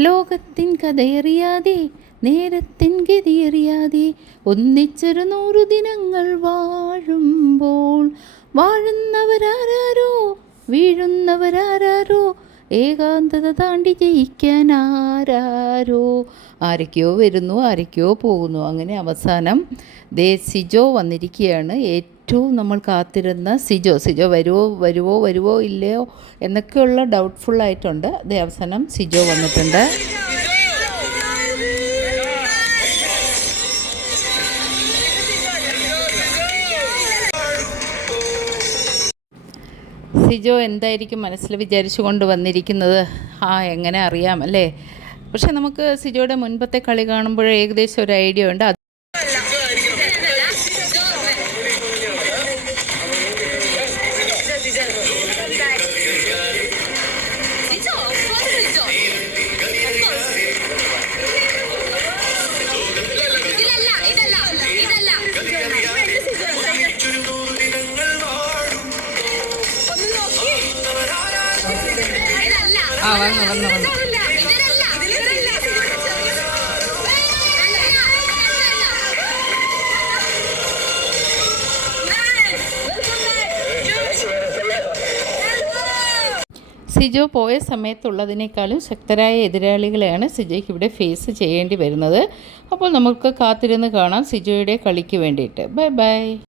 ലോകത്തിൻ കഥയറിയാതെ നേരത്തിൻ ഗതിയറിയാതെ ഒന്നിച്ചൊരു 100 ദിനങ്ങൾ വാഴുമ്പോൾ വാഴുന്നവരാരോ വീഴുന്നവരാരോ ഏകാന്തത താണ്ടി ജയിക്കാൻ ആരാരോ. ആരൊക്കെയോ വരുന്നു, ആരൊക്കെയോ പോകുന്നു. അങ്ങനെ അവസാനം സിജോ വന്നിരിക്കുകയാണ്. ഏറ്റവും നമ്മൾ കാത്തിരുന്ന സിജോ വരുവോ ഇല്ലയോ എന്നൊക്കെയുള്ള ഡൗട്ട്ഫുള്ളായിട്ടുണ്ട്. അതേ അവസാനം സിജോ വന്നിട്ടുണ്ട്. സിജോ എന്തായിരിക്കും മനസ്സിൽ വിചാരിച്ചു കൊണ്ട് വന്നിരിക്കുന്നത്? എങ്ങനെ അറിയാം അല്ലേ? പക്ഷെ നമുക്ക് സിജോയുടെ മുൻപത്തെ കളി കാണുമ്പോൾ ഏകദേശം ഒരു ഐഡിയ ഉണ്ട്. വന്നു സിജോ പോയ സമയത്തുള്ളതിനേക്കാളും ശക്തരായ എതിരാളികളെയാണ് സിജോയ്ക്ക് ഇവിടെ ഫേസ് ചെയ്യേണ്ടി വരുന്നത്. അപ്പോൾ നമുക്ക് കാത്തിരുന്ന് കാണാം സിജോയുടെ കളിക്ക് വേണ്ടിയിട്ട്. Bye bye.